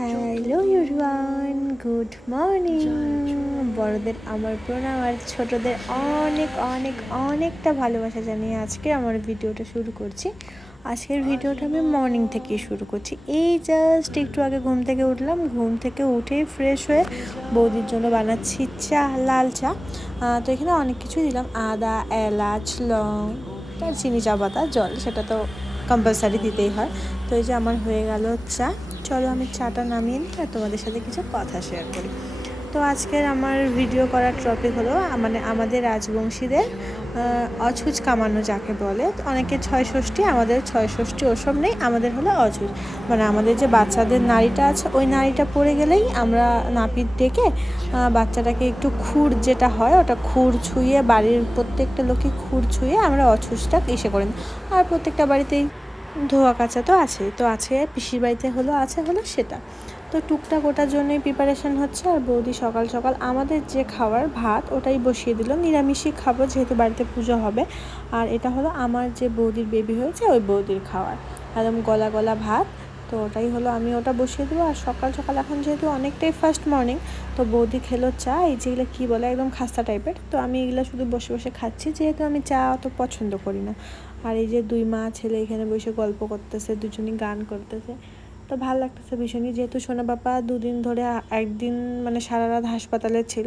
Hello everyone, good morning. বড়দের আমার প্রণাম আর ছোটদের অনেক অনেক অনেকটা ভালোবাসা জানিয়ে আজকে আমার ভিডিওটা শুরু করছি। আজকের ভিডিওটা আমি মর্নিং থেকেই শুরু করছি। এই জাস্ট একটু আগে ঘুম থেকে উঠলাম, ঘুম থেকে উঠেই ফ্রেশ হয়ে বৌদির জন্য বানাচ্ছি চা, লাল চা। তো এখানে অনেক কিছুই দিলাম, আদা, এলাচ, লং, তার চিনি, চা পাতা, জল, সেটা তো কম্পালসারি দিতেই হয়। তো এই যে আমার হয়ে গেল চা। চলো আমি চাটা নামিয়ে নিই আর তোমাদের সাথে কিছু কথা শেয়ার করি। তো আজকের আমার ভিডিও করার টপিক হলো মানে আমাদের রাজবংশীদের অছুজ কামানো যাকে বলে। অনেকে ছয় ষষ্ঠী, আমাদের ছয় ষষ্ঠী ওসব নেই, আমাদের হলো অছুজ। মানে আমাদের যে বাচ্চাদের নাড়িটা আছে ওই নাড়িটা পড়ে গেলেই আমরা নাপিত ডেকে বাচ্চাটাকে একটু খুর যেটা হয় ওটা খুর ছুঁয়ে, বাড়ির প্রত্যেকটা লোকে খুর ছুঁয়ে আমরা অছুজটা ইসে করে নিই। আর প্রত্যেকটা বাড়িতেই ধোয়া কাচা তো আছেই, তো আছে পিসির বাড়িতে হলো সেটা। তো টুকটাক ওটার জন্যই প্রিপারেশান হচ্ছে। আর বৌদি সকাল সকাল আমাদের যে খাবার ভাত ওটাই বসিয়ে দিল, নিরামিষই খাবো যেহেতু বাড়িতে পুজো হবে। আর এটা হলো আমার যে বৌদির বেবি হয়েছে ওই বৌদির খাওয়ার, একদম গলা গলা ভাত। তো ওটাই হলো, আমি ওটা বসিয়ে দেবো। আর সকাল সকাল এখন যেহেতু অনেকটাই ফার্স্ট মর্নিং, তো বৌদি খেলো চা, এই যেগুলো কী বলে একদম খাস্তা টাইপের। তো আমি এগুলো শুধু বসে বসে খাচ্ছি যেহেতু আমি চা অত পছন্দ করি না। আর এই যে দুই মা ছেলে এখানে বসে গল্প করতেছে, দুজনই গান করতেছে। তো ভালো লাগতেছে ভীষণই, যেহেতু সোনা বাবা দুদিন ধরে একদিন মানে সারা রাত হাসপাতালে ছিল।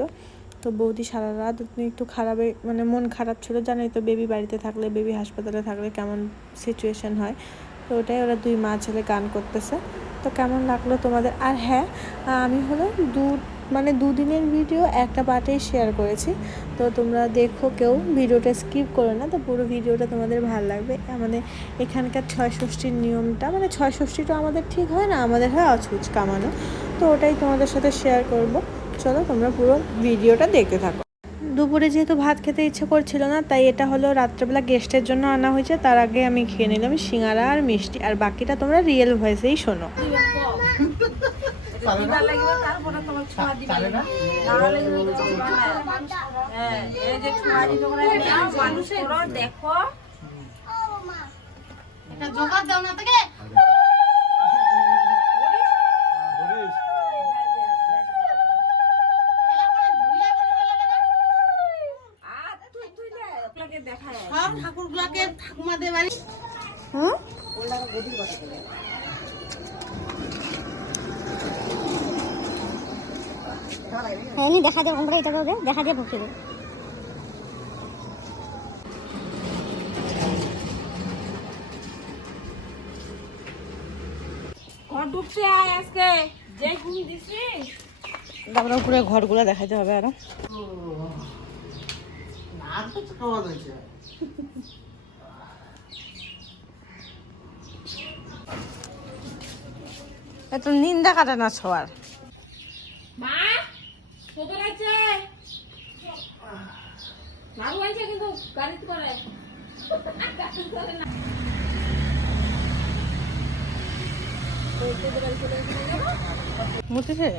তো বৌদি সারা রাত একটু খারাপে মানে মন খারাপ ছিল, জানোই তো বেবি বাড়িতে থাকলে, বেবি হাসপাতালে থাকলে কেমন সিচুয়েশান হয়। তো ওটাই ওরা দুই মা ছেলে গান করতেছে। তো কেমন লাগলো তোমাদের? আর হ্যাঁ, আমি হলো দুদিনের ভিডিও একটা পার্টেই শেয়ার করেছি। তো তোমরা দেখো, কেউ ভিডিওটা স্কিপ করো না, তো পুরো ভিডিওটা তোমাদের ভালো লাগবে। মানে এখানকার ছয় ষষ্ঠীর নিয়মটা, মানে ছয় ষষ্ঠীটা আমাদের ঠিক হয় না, আমাদের হয় অছুজ কামানো। তো ওটাই তোমাদের সাথে শেয়ার করব। চলো তোমরা পুরো ভিডিওটা দেখতে থাকো। দুপুরে যেহেতু ভাত খেতে ইচ্ছে করছিল না, তাই এটা হলো রাত্রেবেলা গেস্টের জন্য আনা হয়েছে। তার আগে আমি খেয়ে নিলাম সিঙ্গারা আর মিষ্টি, আর বাকিটা তোমরা রিয়েল ভয়েসেই শোনো। দেখো জোগাড় দাও না থেকে সব ঠাকুরগুলাকে ঠাকুমাদের বাড়ি এমনি দেখা যায়, আমরা এটা করে দেখা যায় ভক্তি দেবে। ঘর ঢুকছে আজকে যে ঘুম দিছিস, তারপরে উপরে ঘরগুলো দেখাইতে হবে। আরো এত নিন্দা কাটে না সবার। মা খবর আছে, লাড়ু আছে কিন্তু গাড়িতে করে না। মুতেছে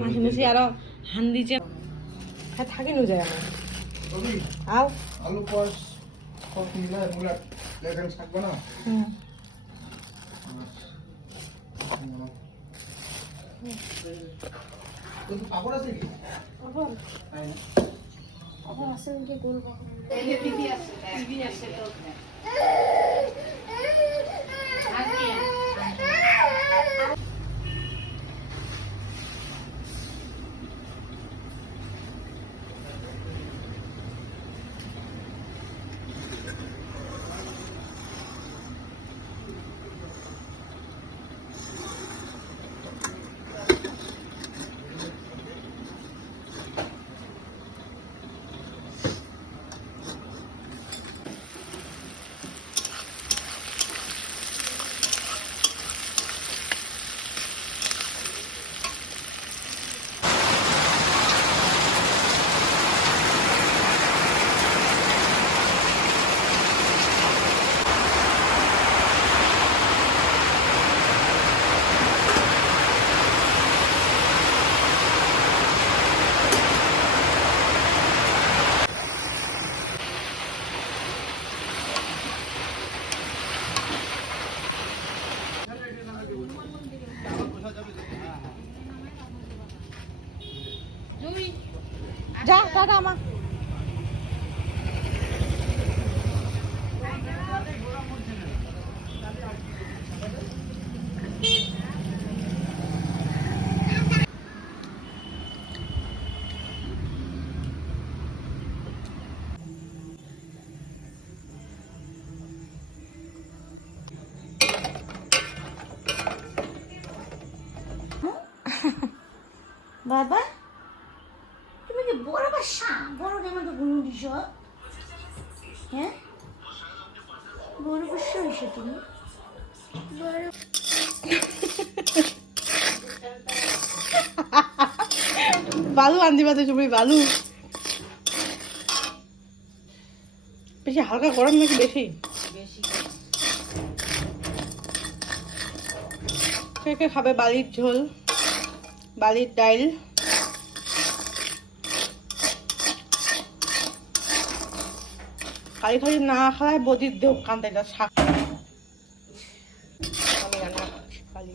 মাসি মাসি আরো হান্দি যে থাকি নো যায় আও আলু কস কত নিলা মুলা লেখান থাকবে না। তো পাপড় আছে কি? পাপড় আছে কি বলব, এই যে টিভি আছে তো যা টাটা মা। বাবা তুমি কি বড় বাসা বড় আমাকে গুণ দিছ? হ্যাঁ বড় বাসা হয়েছে তুমি বালু আনতে পারতে তুমি বালু বেশি হালকা গরম নাকি বেশি কে কে খাবে বালির ঝোল বালির ডাইল খালি খালি না খাওয়ায় বদির দেহ কান্দাই না শাক আমি রান্না করছি খালি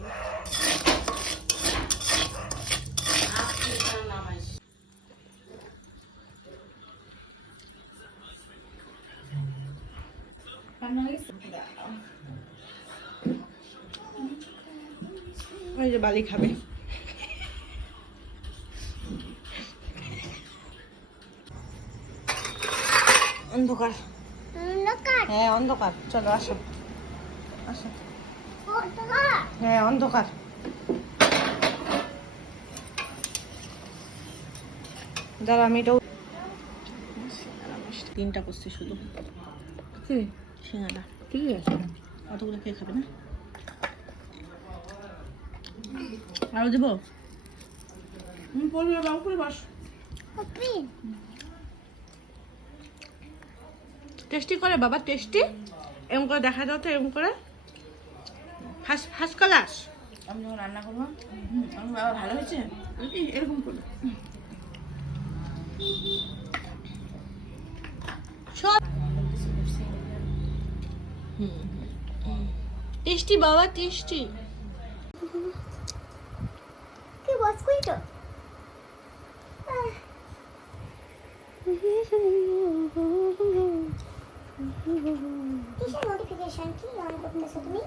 ওই যে বালি খাবে অন্ধকার হ্যাঁ অন্ধকার চলো আসো আসো হ্যাঁ অন্ধকার দাঁড়া আমি এটাও 3টা করছি শুধু সিঙ্গারা ঠিক আছে অতগুলো কে খাবে না আরো দেবো পড়বে বাবু করে বস টেস্টি করে বাবা টেস্টি এরকম করে দেখা দাও তো এরকম করে ফার্স্ট ক্লাস আমি যখন রান্না করবো আমি বাবা ভালো হয়েছে এরকম করে টেস্টি বাবা টেস্টি কি বস কই তো কিসের নোটিফিকেশন কি অন করতেছো তুমি